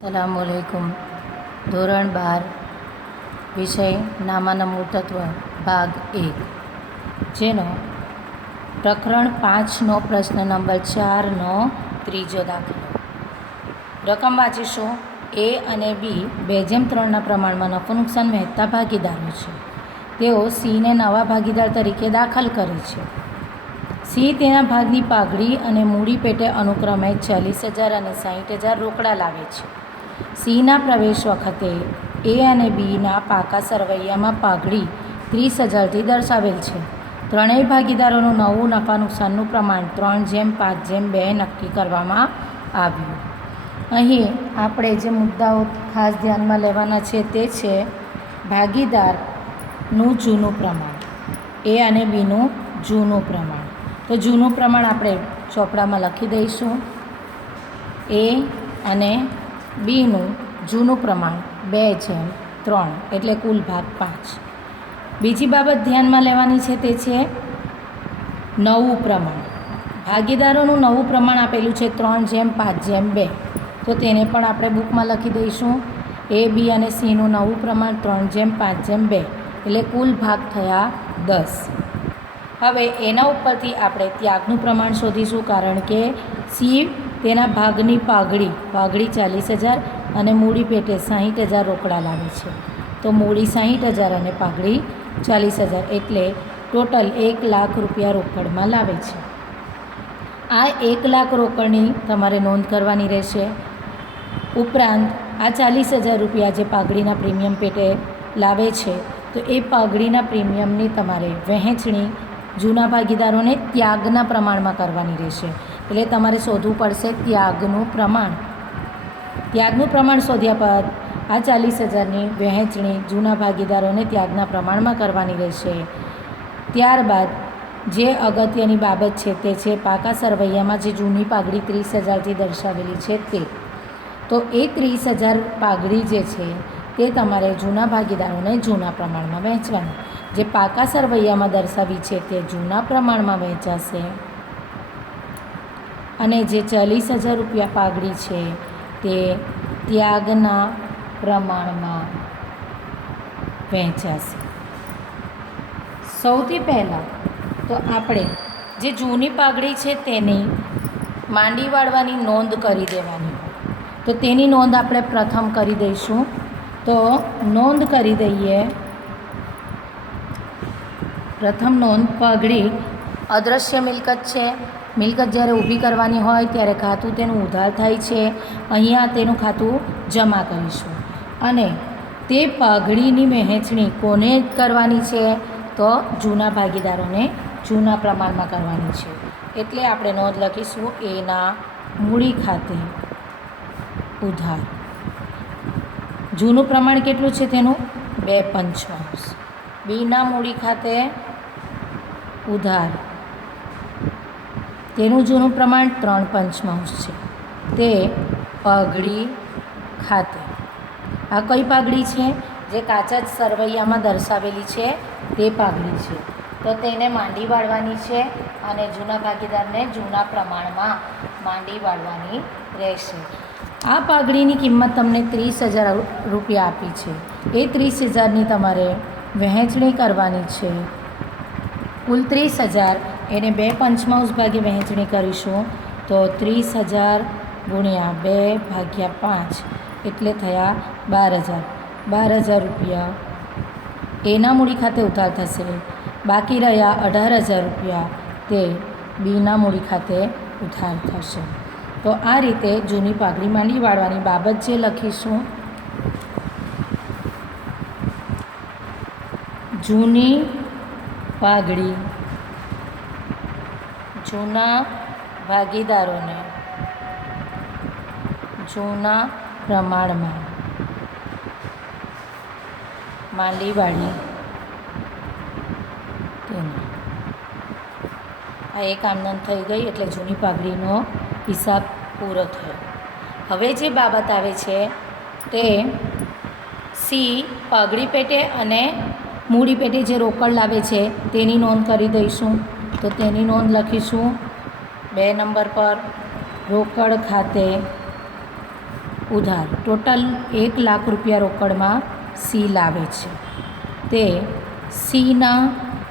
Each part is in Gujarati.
સલામુઅલૈકુમ. ધોરણ 12 વિષય નામાના મૂળતત્વ ભાગ 1, જેનો પ્રકરણ 5નો પ્રશ્ન નંબર 4નો ત્રીજો દાખલો. રકમ વાંચીશું. એ અને બી 2:3ના પ્રમાણમાં નફો નુકસાન વહેંચતા ભાગીદારો છે. તેઓ સીને નવા ભાગીદાર તરીકે દાખલ કરે છે. સી તેના ભાગની પાઘડી અને મૂડી પેટે અનુક્રમે 40,000 અને 60,000 રોકડા લાવે છે. સીના પ્રવેશ વખતે એ અને બીના પાકા સરવૈયામાં પાઘડી 30,000થી દર્શાવેલ છે. ત્રણેય ભાગીદારોનું નવું નફા નુકસાનનું પ્રમાણ 3:5:2 નક્કી કરવામાં આવ્યું. અહીં આપણે જે મુદ્દાઓ ખાસ ધ્યાનમાં લેવાના છે તે છે ભાગીદારનું જૂનું પ્રમાણ, એ અને બીનું જૂનું પ્રમાણ. તો જૂનું પ્રમાણ આપણે ચોપડામાં લખી દઈશું. એ અને બીનું જૂનું પ્રમાણ 2:3 એટલે કુલ ભાગ 5. બીજી બાબત ધ્યાનમાં લેવાની છે તે છે નવું પ્રમાણ. ભાગીદારોનું નવું પ્રમાણ આપેલું છે 3:5:2. તો તેને પણ આપણે બુકમાં લખી દઈશું. એ બી અને સીનું નવું પ્રમાણ 3:5:2 એટલે કુલ ભાગ થયા 10. હવે એના ઉપરથી આપણે ત્યાગનું પ્રમાણ શોધીશું, કારણ કે સી તેના ભાગની પાઘડી 40,000 અને મૂડી પેટે 60,000 રોકડા લાવે છે. તો મૂડી 60,000 અને પાઘડી 40,000 એટલે ટોટલ 1,00,000 રૂપિયા રોકડમાં લાવે છે. આ 1,00,000 રોકડની તમારે નોંધ કરવાની રહેશે. ઉપરાંત આ 40,000 રૂપિયા જે પાઘડીના પ્રીમિયમ પેટે લાવે છે, તો એ પાઘડીના પ્રીમિયમની તમારે વહેંચણી જૂના ભાગીદારોને ત્યાગના પ્રમાણમાં કરવાની રહેશે. એટલે તમારે શોધવું પડશે ત્યાગનું પ્રમાણ. ત્યાગનું પ્રમાણ શોધ્યા બાદ આ 40,000ની વહેંચણી જૂના ભાગીદારોને ત્યાગના પ્રમાણમાં કરવાની રહેશે. ત્યારબાદ જે અગત્યની બાબત છે તે છે પાકા સરવૈયામાં જે જૂની પાઘડી 30,000થી દર્શાવેલી છે તે. તો એ 30,000 પાઘડી જે છે તે તમારે જૂના ભાગીદારોને જૂના પ્રમાણમાં વહેંચવાની. જે પાકા સરવૈયામાં દર્શાવી છે તે જૂના પ્રમાણમાં વહેંચાશે અને જે 40,000 રૂપિયા પાઘડી છે તે ત્યાગના પ્રમાણમાં વહેંચાશે. સૌથી પહેલાં તો આપણે જે જૂની પાઘડી છે તેની માંડી વાળવાની નોંધ કરી દેવાની. તો તેની નોંધ આપણે પ્રથમ કરી દઈશું. તો નોંધ કરી દઈએ. પ્રથમ નોંધ, પાઘડી અદૃશ્ય મિલકત છે. મિલકત જ્યારે ઊભી કરવાની હોય ત્યારે ખાતું તેનું ઉધાર થાય છે. અહીંયા તેનું ખાતું જમા કરીશું અને તે પાઘડીની વહેંચણી કોને કરવાની છે? તો જૂના ભાગીદારોને જૂના પ્રમાણમાં કરવાની છે. એટલે આપણે નોંધ લખીશું એના મૂડી ખાતે ઉધાર. જૂનું પ્રમાણ કેટલું છે તેનું? 2/5. બીના મૂડી ખાતે ઉધાર, તેનું જૂનું પ્રમાણ 3/5 છે. તે પાઘડી ખાતે. આ કઈ પાઘડી છે? જે કાચા જ સરવૈયામાં દર્શાવેલી છે તે પાઘડી છે. તો તેને માંડી વાળવાની છે અને જૂના ભાગીદારને જૂના પ્રમાણમાં માંડી વાળવાની રહેશે. આ પાઘડીની કિંમત તમને 30,000 રૂપિયા આપી છે. એ 30,000ની તમારે વહેંચણી કરવાની છે. કુલ 30,000 એને 2/5 ભાગે વહેંચણી કરીશું. તો 30,000 ગુણ્યા 2/5 એટલે થયા 12,000. 12,000 રૂપિયા એના મૂડી ખાતે ઉધાર થશે. બાકી રહ્યા 18,000 રૂપિયા તે બીના મૂડી ખાતે ઉધાર થશે. તો આ રીતે જૂની પાઘડી માંડી વાળવાની બાબત જે લખીશું, જૂની પાઘડી જૂના ભાગીદારોને જૂના પ્રમાણમાં માંડી વાળી તેને. આ એક આમનોંધ થઈ ગઈ એટલે જૂની પાઘડીનો હિસાબ પૂરો થયો. હવે જે બાબત આવે છે તે સી પાઘડી પેટે અને મૂડી પેટે જે રોકડ લાવે છે તેની નોંધ કરી દઈશું. તો તેની નોંધ લખીશું 2 નંબર પર. રોકડ ખાતે ઉધાર. ટોટલ 1 લાખ રૂપિયા રોકડમાં સી લાવે છે. તે સીના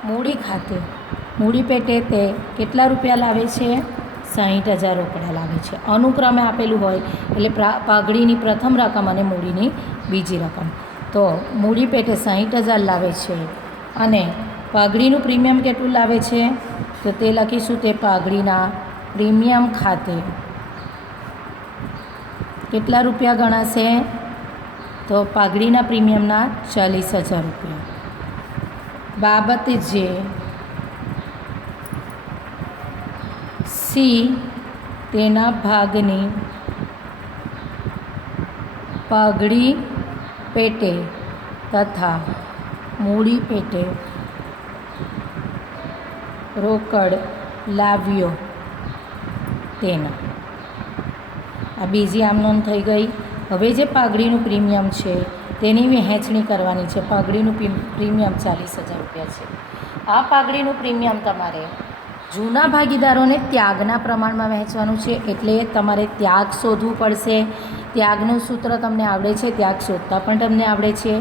મૂડી ખાતે મૂડી પેટે તે કેટલા રૂપિયા લાવે છે? 60,000 રોકડા લાવે છે. અનુક્રમે આપેલું હોય એટલે પાઘડીની પ્રથમ રકમ અને મૂડીની બીજી રકમ. તો મૂડી પેટે 60,000 લાવે છે અને પાઘડીનું પ્રીમિયમ કેટલું લાવે છે? તો તે લખીશું તે પાઘડીના પ્રીમિયમ ખાતે કેટલા રૂપિયા ગણાશે? તો પાઘડીના પ્રીમિયમના 40,000 રૂપિયા. બાબતે જે સી તેના ભાગની પાઘડી પેટે તથા મૂડી પેટે રોકડ લાવ્યો તેના. આ બીજી આમ નોંધ થઈ ગઈ. હવે જે પાઘડીનું પ્રીમિયમ છે તેની વહેંચણી કરવાની છે. પાઘડીનું પ્રીમિયમ 40,000 રૂપિયા છે. આ પાઘડીનું પ્રીમિયમ તમારે જૂના ભાગીદારોને ત્યાગના પ્રમાણમાં વહેંચવાનું છે, એટલે તમારે ત્યાગ શોધવું પડશે. ત્યાગનું સૂત્ર તમને આવડે છે, ત્યાગ શોધતા પણ તમને આવડે છે.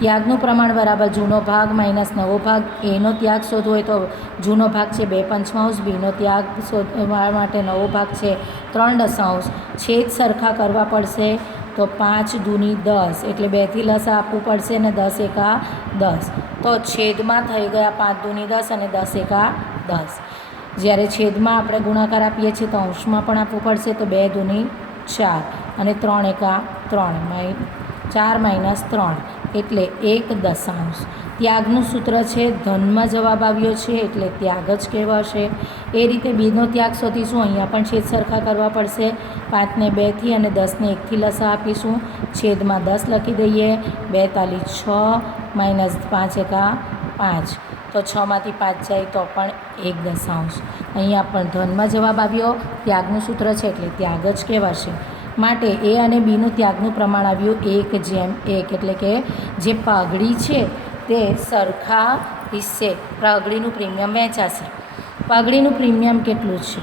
ત્યાગનું પ્રમાણ બરાબર જૂનો ભાગ માઇનસ નવો ભાગ. એનો ત્યાગ શોધવો હોય તો જૂનો ભાગ છે 2/5, બીનો ત્યાગ શોધવા માટે નવો ભાગ છે 3/10. છેદ સરખા કરવા પડશે તો 5 દૂની 10 એટલે 2થી લસા આપવું પડશે અને 10 એકા 10. તો છેદમાં થઈ ગયા 5 દૂની 10 અને 10 એકા 10. જ્યારે છેદમાં આપણે ગુણાકાર આપીએ છીએ તો અંશમાં પણ આપવું પડશે તો 2 દૂની 4 અને 3 એકા 3 4 - 3 એટલે 1/10. ત્યાગનું સૂત્ર છે ધનમાં જવાબ આવ્યો છે એટલે ત્યાગ જ કહેવાશે. એ રીતે બીનો ત્યાગ શોધીશું. અહીંયા પણ છેદ સરખા કરવા પડશે. 5ને 2થી અને 10ને 1થી લસા આપીશું. છેદમાં 10 લખી દઈએ. 2 તાલી 6 - 5 એકા 5 તો 6માંથી 5 જાય તો પણ 1/10. અહીંયા પણ ધનમાં જવાબ આવ્યો. ત્યાગનું સૂત્ર છે એટલે ત્યાગ જ કહેવાશે. માટે એ અને બીનું ત્યાગનું પ્રમાણ આવ્યું 1:1 એટલે કે જે પાઘડી છે તે સરખા હિસ્સે પાઘડીનું પ્રીમિયમ વહેંચાશે. પાઘડીનું પ્રીમિયમ કેટલું છે?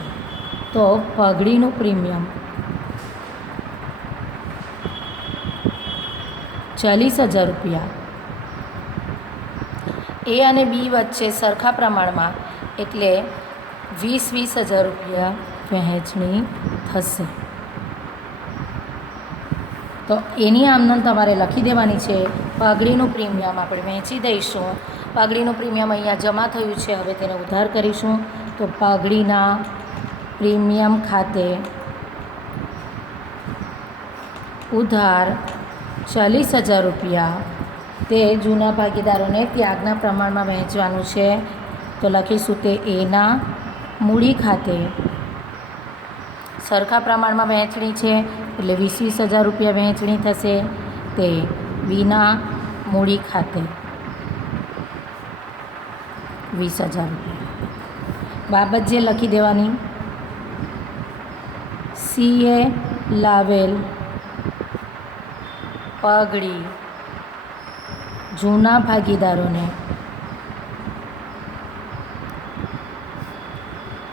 તો પાઘડીનું પ્રીમિયમ 40,000 રૂપિયા એ અને બી વચ્ચે સરખા પ્રમાણમાં એટલે 20,000 રૂપિયા વહેંચણી થશે. તો એની આમનોંધ તમારે લખી દેવાની છે. પાઘડીનું પ્રીમિયમ આપણે વહેંચી દઈશું. પાઘડીનું પ્રીમિયમ અહીંયા જમા થયું છે. હવે તેને ઉધાર કરીશું. તો પાઘડીના પ્રીમિયમ ખાતે ઉધાર 40,000 રૂપિયા તે જૂના ભાગીદારોને ત્યાગના પ્રમાણમાં વહેંચવાનું છે. તો લખીશું તે એના મૂડી ખાતે સરખા પ્રમાણમાં વહેંચણી છે એટલે 20,000 રૂપિયા વહેંચણી થશે. તે બીના મૂડી ખાતે 20,000 રૂપિયા. બાબત જે લખી દેવાની. સીએ લાવેલ પાઘડી જૂના ભાગીદારોને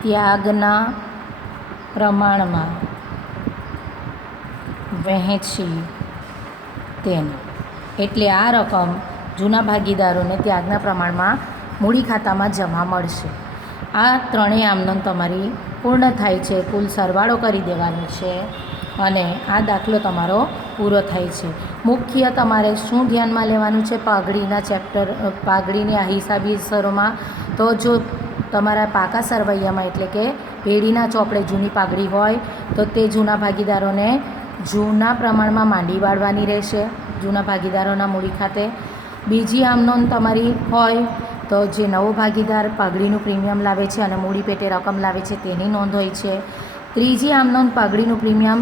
ત્યાગના પ્રમાણમાં વહેંચી તેને. એટલે આ રકમ જૂના ભાગીદારોને ત્યાગના પ્રમાણમાં મૂડી ખાતામાં જમા મળશે. આ ત્રણેય આમનોંધ તમારી પૂર્ણ થાય છે. કુલ સરવાળો કરી દેવાનો છે અને આ દાખલો તમારો પૂરો થાય છે. મુખ્ય તમારે શું ધ્યાનમાં લેવાનું છે પાઘડીના ચેપ્ટર પાઘડીની આ હિસાબી અસરોમાં? તો જો તમારા પાકા સરવૈયામાં એટલે કે પેઢીના ચોપડે જૂની પાઘડી હોય તો તે જૂના ભાગીદારોને જૂના પ્રમાણમાં માંડી વાળવાની રહેશે જૂના ભાગીદારોના મૂડી ખાતે. બીજી આમનોંધ તમારી હોય તો જે નવો ભાગીદાર પાઘડીનું પ્રીમિયમ લાવે છે અને મૂડી પેટે રકમ લાવે છે તેની નોંધ હોય છે. ત્રીજી આમનોંધ પાઘડીનું પ્રીમિયમ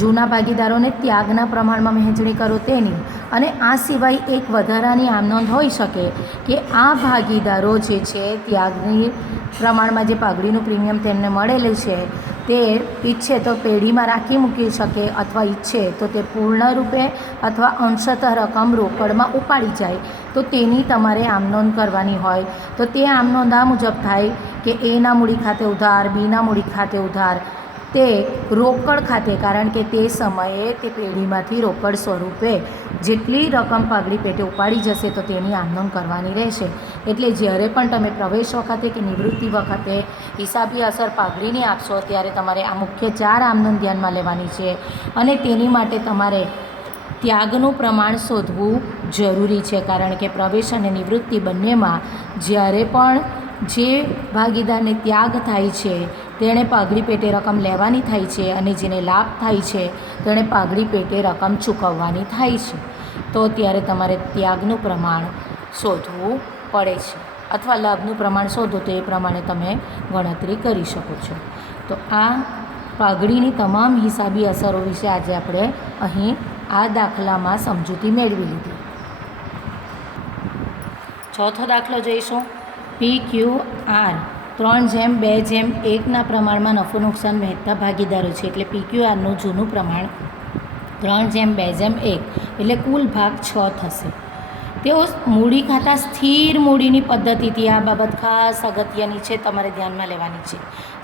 જૂના ભાગીદારોને ત્યાગના પ્રમાણમાં વહેંચણી કરો તેની. અને આ સિવાય એક વધારાની આમનોંધ હોઈ શકે કે આ ભાગીદારો જે છે ત્યાગની પ્રમાણમાં જે પાઘડીનું પ્રીમિયમ તેમને મળેલું છે તે ઈચ્છે તો પેઢીમાં રાખી મૂકી શકે અથવા ઈચ્છે તો તે પૂર્ણ રૂપે અથવા અંશતઃ રકમ રોકડમાં ઉપાડી જાય તો તેની તમારે આમનોંધ કરવાની હોય. તો તે આમનોંધ આ મુજબ થાય કે એના મૂડી ખાતે ઉધાર, બીના મૂડી ખાતે ઉધાર, તે રોકડ ખાતે, કારણ કે તે સમયે તે પેઢીમાંથી રોકડ સ્વરૂપે જેટલી રકમ પાઘડી પેટે ઉપાડી જશે તો તેની આમનોંધ કરવાની રહેશે. એટલે જ્યારે પણ તમે પ્રવેશ વખતે કે નિવૃત્તિ વખતે હિસાબી અસર પાઘડીની આપશો ત્યારે તમારે આ મુખ્ય 4 આમનોંધ ધ્યાનમાં લેવાની છે અને તેની માટે તમારે ત્યાગનું પ્રમાણ શોધવું જરૂરી છે. કારણ કે પ્રવેશ અને નિવૃત્તિ બંનેમાં જ્યારે પણ જે ભાગીદારને ત્યાગ થાય છે તેણે પાઘડી પેટે રકમ લેવાની થાય છે અને જેને લાભ થાય છે તેણે પાઘડી પેટે રકમ ચૂકવવાની થાય છે. તો ત્યારે તમારે ત્યાગનું પ્રમાણ શોધવું પડે છે અથવા લાભનું પ્રમાણ શોધો તો એ પ્રમાણે તમે ગણતરી કરી શકો છો. તો આ પાઘડીની તમામ હિસાબી અસરો વિશે આજે આપણે અહીં આ દાખલામાં સમજૂતી મેળવી લીધી. ચોથો દાખલો જોઈશું. PQR 3:2:1 પ્રમાણમાં નફો નુકસાન વહેંચતા ભાગીદારો છે. એટલે PQRનું જૂનું પ્રમાણ 3:2:1 એટલે કુલ ભાગ 6 થશે. તેઓ મૂડી ખાતા સ્થિર મૂડીની પદ્ધતિથી, આ બાબત ખાસ અગત્યની છે, તમારે ધ્યાનમાં લેવાની છે,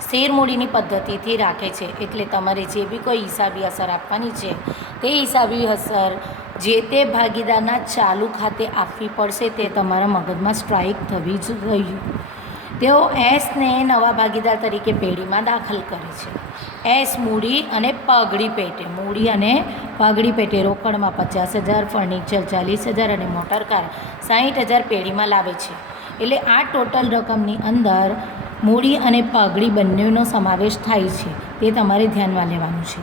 સ્થિર મૂડીની પદ્ધતિથી રાખે છે. એટલે તમારે જે બી કોઈ હિસાબી અસર આપવાની છે તે હિસાબી અસર જે તે ભાગીદારના ચાલુ ખાતે આપવી પડશે. તે તમારા મગજમાં સ્ટ્રાઇક થવી જ રહ્યું. તેઓ એસને નવા ભાગીદાર તરીકે પેઢીમાં દાખલ કરે છે. એસ મૂડી અને પાઘડી પેટે, મૂડી અને પાઘડી પેટે રોકડમાં 50,000, ફર્નિચર 40,000 અને મોટરકાર 60,000 પેઢીમાં લાવે છે. એટલે આ ટોટલ રકમની અંદર મૂડી અને પાઘડી બંનેનો સમાવેશ થાય છે. તે તમારે ધ્યાનમાં લેવાનું છે.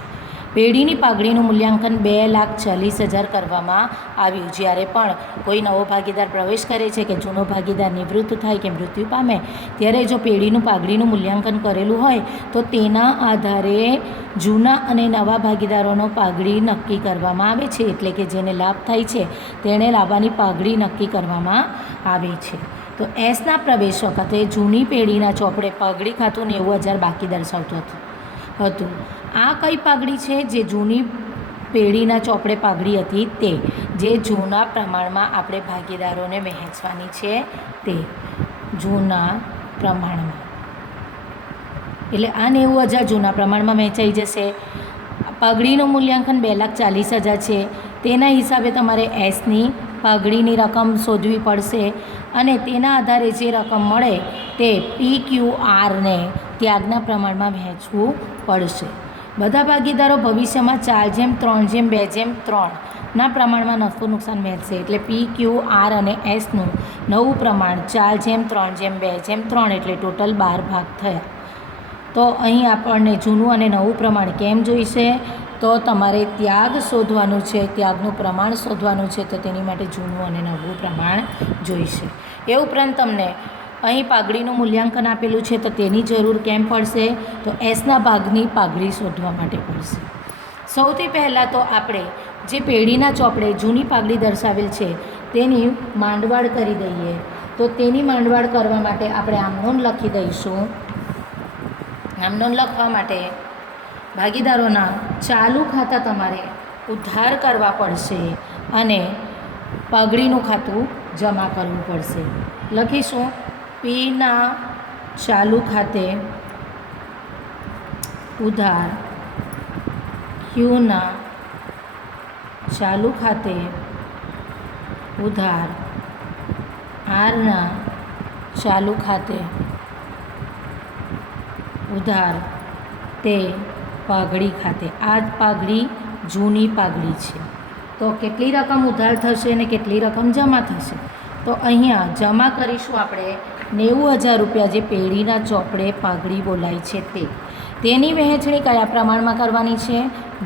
પેઢીની પાઘડીનું મૂલ્યાંકન 2,40,000 કરવામાં આવ્યું. જ્યારે પણ કોઈ નવો ભાગીદાર પ્રવેશ કરે છે કે જૂનો ભાગીદાર નિવૃત્ત થાય કે મૃત્યુ પામે ત્યારે જો પેઢીનું પાઘડીનું મૂલ્યાંકન કરેલું હોય તો તેના આધારે જૂના અને નવા ભાગીદારોનો પાઘડી નક્કી કરવામાં આવે છે. એટલે કે જેને લાભ થાય છે તેણે લાવવાની પાઘડી નક્કી કરવામાં આવે છે. તો એસના પ્રવેશ વખતે જૂની પેઢીના ચોપડે પાઘડી ખાતું 90,000 બાકી દર્શાવતું હતું. આ કઈ પાઘડી છે? જે જૂની પેઢીના ચોપડે પાઘડી હતી તે, જે જૂના પ્રમાણમાં આપણે ભાગીદારોને વહેંચવાની છે તે જૂના પ્રમાણમાં. એટલે આ 90,000 જૂના પ્રમાણમાં વહેંચાઈ જશે. પાઘડીનું મૂલ્યાંકન 2,40,000 છે. તેના હિસાબે તમારે એસની પાઘડીની રકમ શોધવી પડશે અને તેના આધારે જે રકમ મળે તે PQRને ત્યાગના પ્રમાણમાં વહેંચવું પડશે. બધા ભાગીદારો ભવિષ્યમાં 4:3:2:3 પ્રમાણમાં નફો નુકસાન વહેંચશે. એટલે PQR અને એસનું નવું પ્રમાણ 4:3:2:3 એટલે ટોટલ 12 ભાગ થયા. તો અહીં આપણને જૂનું અને નવું પ્રમાણ કેમ જોઈશે? તો તમારે ત્યાગ શોધવાનું છે, ત્યાગનું પ્રમાણ શોધવાનું છે, તો તેની માટે જૂનું અને નવું પ્રમાણ જોઈશે. એ ઉપરાંત તમને અહીં પાઘડીનું મૂલ્યાંકન આપેલું છે તો તેની જરૂર કેમ પડશે? તો એસના ભાગની પાઘડી શોધવા માટે પડશે. સૌથી પહેલાં તો આપણે જે પેઢીના ચોપડે જૂની પાઘડી દર્શાવેલ છે તેની માંડવાળ કરી દઈએ. તો તેની માંડવાળ કરવા માટે આપણે આમનોંધ લખી દઈશું. આમનોંધ લખવા માટે ભાગીદારોના ચાલુ ખાતા તમારે ઉધાર કરવા પડશે અને પાઘડીનું ખાતું જમા કરવું પડશે. લખીશું પીના ચાલુ ખાતે ઉધાર, ક્યુના ચાલુ ખાતે ઉધાર, આરના ચાલુ ખાતે ઉધાર, તે પાઘડી ખાતે. આ પાઘડી જૂની પાઘડી છે. તો કેટલી રકમ ઉધાર થશે અને કેટલી રકમ જમા થશે? તો અહીંયા જમા કરીશું આપણે 90,000 રૂપિયા, જે પેઢીના ચોપડે પાઘડી બોલાય છે તે. તેની વહેંચણી કયા પ્રમાણમાં કરવાની છે?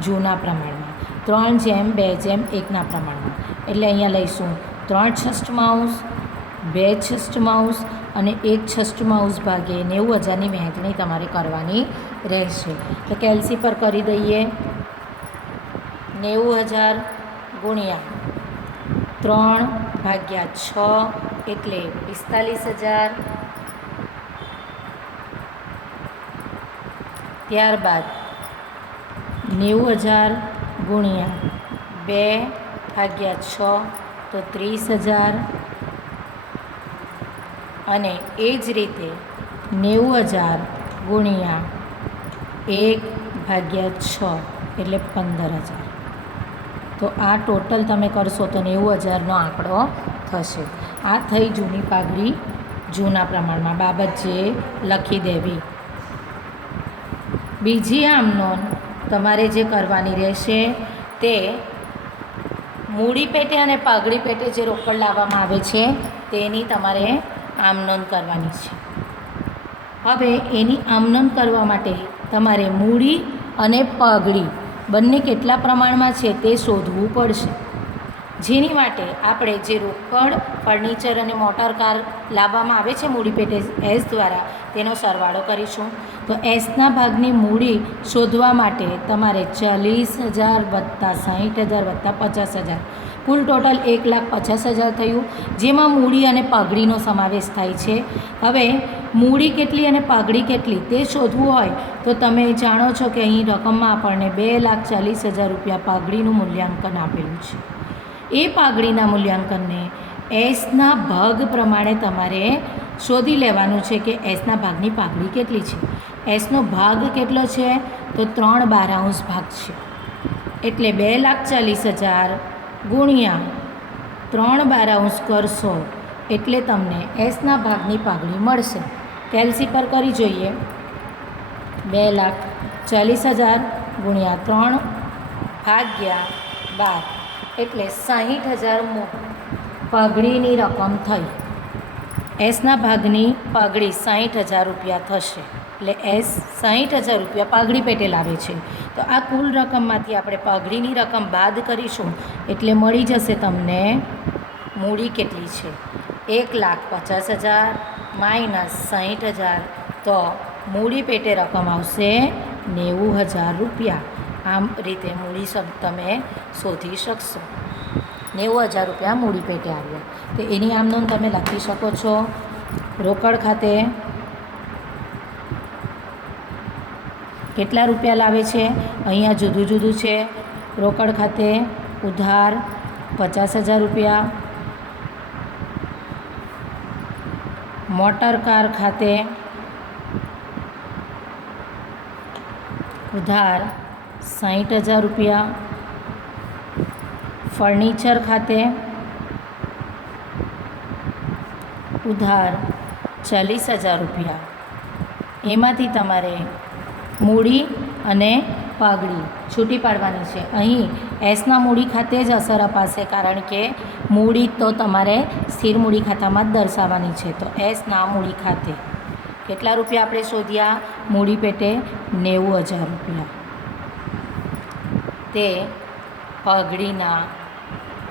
જૂના પ્રમાણમાં, 3:2:1 પ્રમાણમાં. એટલે અહીંયા લઈશું 3/6 2/6 અને 1/6 ભાગે 90,000ની વહેંચણી તમારે કરવાની રહેશે. તો કેલ્સી પર કરી દઈએ. 90,000 ગુણ્યા 3/6 એટલે 45,000. ત્યારબાદ 90,000 ગુણ્યા 2/6 તો 30,000 અને એ જ રીતે 90,000 ગુણ્યા 1 ભાગ્યા 6 એટલે 15,000. તો આ ટોટલ તમે કરશો તો 90,000નો આંકડો થશે. આ થઈ જૂની પાઘડી જૂના પ્રમાણમાં, બાબત જે લખી દેવી. બીજી આમ નોંધ તમારે જે કરવાની રહેશે તે મૂડી પેટે અને પાઘડી પેટે જે રોકડ લાવવામાં આવે છે તેની તમારે આમ નોંધ કરવાની છે. હવે એની આમ નોંધ કરવા માટે તમારે મૂડી અને પાઘડી બંને કેટલા પ્રમાણમાં છે તે શોધવું પડશે. જેની માટે આપણે જે રોકડ, ફર્નિચર અને મોટર કાર લાવવામાં આવે છે મૂડી પેટે એસ દ્વારા તેનો સરવાળો કરીશું. તો એસના ભાગની મૂડી શોધવા માટે તમારે 40,000 વત્તા 60,000 વત્તા 50,000 કુલ ટોટલ 1,50,000 થયું, જેમાં મૂડી અને પાઘડીનો સમાવેશ થાય છે. હવે મૂડી કેટલી અને પાઘડી કેટલી તે શોધવું હોય તો તમે જાણો છો કે અહીં રકમમાં આપણને 2,40,000 રૂપિયા પાઘડીનું મૂલ્યાંકન આપેલું છે. એ પાઘડીના મૂલ્યાંકનને એસના ભાગ પ્રમાણે તમારે શોધી લેવાનું છે કે એસના ભાગની પાઘડી કેટલી છે. એસનો ભાગ કેટલો છે તો 3/12 ભાગ છે. એટલે 2,40,000 ગુણ્યા 3/12 કરશો એટલે તમને એસના ભાગની પાઘડી મળશે. કેલ્સી પર કરી જોઈએ. 2,40,000 ગુણ્યા 3/12 એટલે 60,000 પાઘડીની રકમ થઈ. એસના ભાગની પાઘડી 60,000 રૂપિયા થશે. એટલે એસ 60,000 રૂપિયા પાઘડી પેટે લાવે છે. તો આ કુલ રકમમાંથી આપણે પાઘડીની રકમ બાદ કરીશું એટલે મળી જશે તમને મૂડી કેટલી છે. 1,50,000 માઇનસ 60,000 તો મૂડી પેટે રકમ આવશે 90,000 રૂપિયા. આમ રીતે મૂડી તમે શોધી શકશો. 90,000 રૂપિયા મૂડી પેટે આવ્યા. તો એની આમ નોંધ તમે લખી શકો છો. રોકડ ખાતે કેટલા રૂપિયા લાવે છે અહીંયા જુદું જુદું છે. રોકડ ખાતે ઉધાર 50,000 રૂપિયા, મોટર કાર ખાતે ઉધાર 60,000 રૂપિયા, ફર્નિચર ખાતે ઉધાર 40,000 રૂપિયા. એમાંથી તમારે મૂડી અને પાઘડી છૂટી પાડવાની છે. અહીં એસના મૂડી ખાતે જ અસર અપાશે કારણ કે મૂડી તો તમારે સ્થિર મૂડી ખાતામાં જ દર્શાવવાની છે. તો એસના મૂડી ખાતે કેટલા રૂપિયા આપણે શોધ્યા? મૂડી પેટે 90,000 રૂપિયા. તે પાઘડીના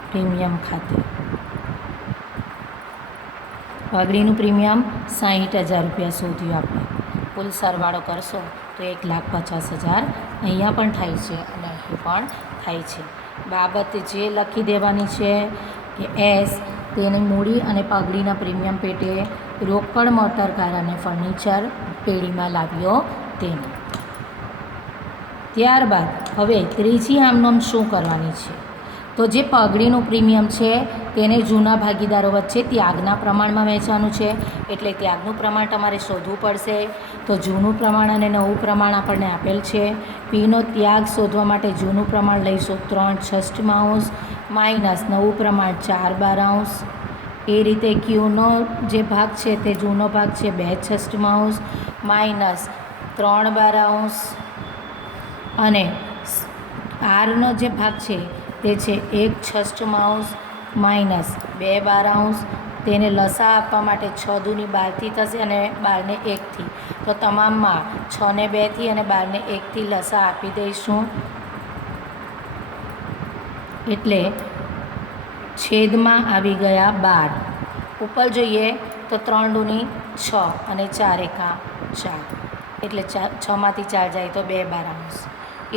પ્રીમિયમ ખાતે પાઘડીનું પ્રીમિયમ 60,000 રૂપિયા શોધ્યું આપણે. કુલ સરવાળો કરશો તો 1,50,000 અહીંયા પણ થાય છે અને અહીં પણ થાય છે. બાબત જે લખી દેવાની છે કે એસ તેની મૂડી અને પાઘડીના પ્રીમિયમ પેટે રોકડ, મોટર કાર અને ફર્નિચર પેઢીમાં લાવ્યો તેને. ત્યારબાદ હવે ત્રીજી આમનોમ શું કરવાની છે? તો જે પાઘડીનું પ્રીમિયમ છે તેને જૂના ભાગીદારો વચ્ચે ત્યાગના પ્રમાણમાં વહેંચવાનું છે. એટલે ત્યાગનું પ્રમાણ તમારે શોધવું પડશે. તો જૂનું પ્રમાણ અને નવું પ્રમાણ આપણને આપેલ છે. પીનો ત્યાગ શોધવા માટે જૂનું પ્રમાણ લઈશું 3/6 માઇનસ નવું પ્રમાણ 4/12. એ રીતે ક્યુનો જે ભાગ છે તે જૂનો ભાગ છે 2/6 માઇનસ 3/12 અને આરનો જે ભાગ છે તે છે 1/6 માઇનસ 2/12. તેને લસા આપવા માટે 6 દૂની 12થી થશે અને 12ને 1થી. તો તમામમાં 6ને 2થી અને 12ને 1થી લસા આપી દઈશું. એટલે છેદમાં આવી ગયા 12. ઉપર જોઈએ તો 3 દૂની 6 અને 4 એકા 4. એટલે 6માંથી 4 જાય તો 2/12.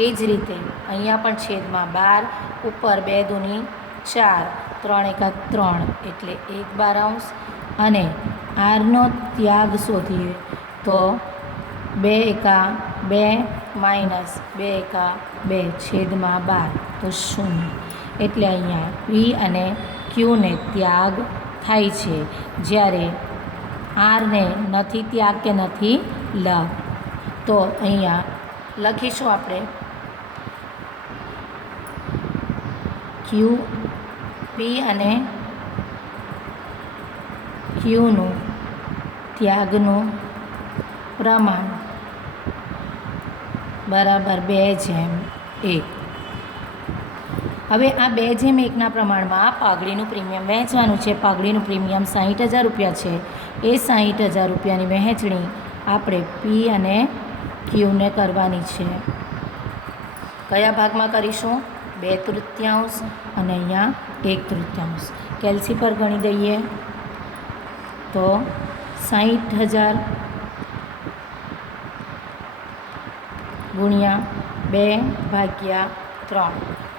એ જ રીતે અહીંયા પણ છેદમાં 12, ઉપર 2 દૂની 4, 3 એકા 3 એટલે 1/12. અને આરનો ત્યાગ શોધીએ તો 2 એકા 2 માઇનસ 2 એકા 2 છેદમાં 12 તો 0. એટલે અહીંયા પી અને ક્યુને ત્યાગ થાય છે, જ્યારે આરને નથી ત્યાગ કે નથી લાભ. તો અહીંયા લખીશું આપણે ક્યુ પી અને ક્યુનું ત્યાગનું પ્રમાણ બરાબર 2:1. હવે આ 2:1ના પ્રમાણમાં પાઘડીનું પ્રીમિયમ વહેંચવાનું છે. પાઘડીનું પ્રીમિયમ 60,000 રૂપિયા છે. એ 60,000 રૂપિયાની વહેંચણી આપણે પી અને ક્યુને કરવાની છે. કયા ભાગમાં કરીશું? 2/3 અને અહીંયા 1/3. કેલ્સી પર ગણી દઈએ તો 60,000 ગુણ્યા 2/3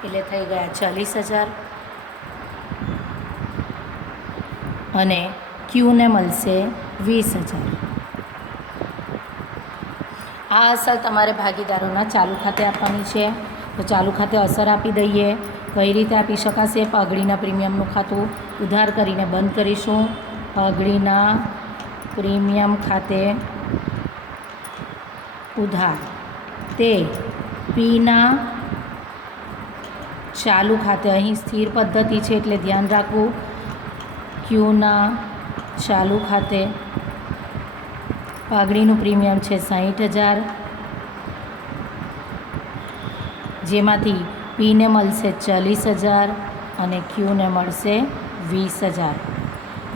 એટલે થઈ ગયા 40,000 અને ક્યુને મળશે 20,000. આ અસર તમારે ભાગીદારોના ચાલુ ખાતે આપવાની છે. તો ચાલુ ખાતે અસર આપી દઈએ. કઈ રીતે આપી શકાશે? પાઘડીના પ્રીમિયમનું ખાતું ઉધાર કરીને બંધ કરીશું. પાઘડીના પ્રીમિયમ ખાતે ઉધાર તે પીના ચાલુ ખાતે, અહીં સ્થિર પદ્ધતિ છે એટલે ધ્યાન રાખવું. ક્યુના ચાલુ ખાતે પાઘડીનું પ્રીમિયમ છે 60,000, જેમાંથી પીને મળશે 40,000 અને ક્યુને મળશે 20,000.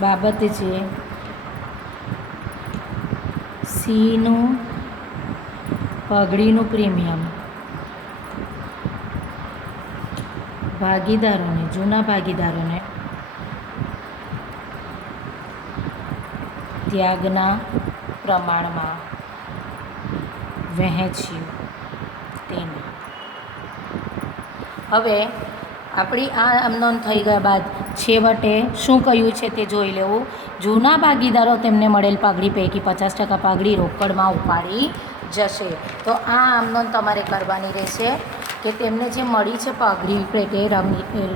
બાબત છે સીનું પાઘડીનું પ્રીમિયમ ભાગીદારોને, જૂના ભાગીદારોને ત્યાગના પ્રમાણમાં વહેંચ્યું તેને. હવે આપણી આ નોંધ થઈ ગયા બાદ છેવટે શું કહ્યું છે તે જોઈ લેવું. જૂના ભાગીદારો તેમને મળેલ પાઘડી પૈકી 50% પાઘડી રોકડમાં ઉપાડી જશે. તો આ આમનોંધ તમારે કરવાની રહેશે કે તેમને જે મળી છે પાઘડી પેટે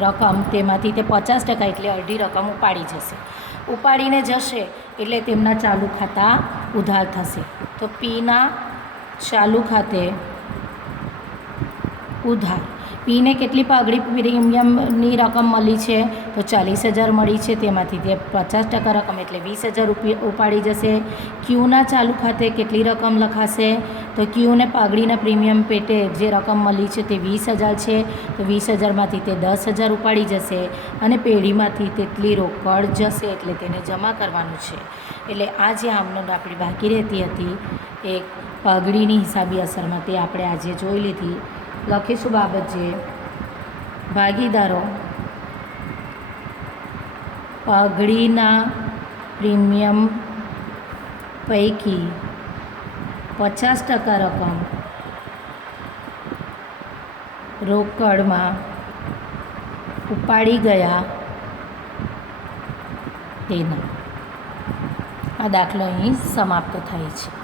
રકમ, તેમાંથી તે 50% એટલે અડધી રકમ ઉપાડી જશે. ઉપાડીને જશે એટલે તેમના ચાલુ ખાતા ઉધાર થશે. તો પીના ચાલુ ખાતે ઉધાર, પીને કેટલી પાઘડી પ્રીમિયમની રકમ મળી છે? તો 40,000 મળી છે. તેમાંથી તે 50% રકમ એટલે 20,000 ઉપાડી જશે. ક્યુના ચાલુ ખાતે કેટલી રકમ લખાશે? તો ક્યુને પાઘડીના પ્રીમિયમ પેટે જે રકમ મળી છે તે 20,000 છે. તો 20,000માંથી તે 10,000 ઉપાડી જશે અને પેઢીમાંથી તેટલી રોકડ જશે એટલે તેને જમા કરવાનું છે. એટલે આ જે આમનોંધ આપણી બાકી રહેતી હતી એક પાઘડીની હિસાબી અસરમાં, તે આપણે આજે જોઈ લીધી. લખીશું બાબત જે ભાગીદારો પાઘડીના પ્રીમિયમ પૈકી 50% રકમ રોકડમાં ઉપાડી ગયા તેના. આ દાખલો અહીં સમાપ્ત થાય છે.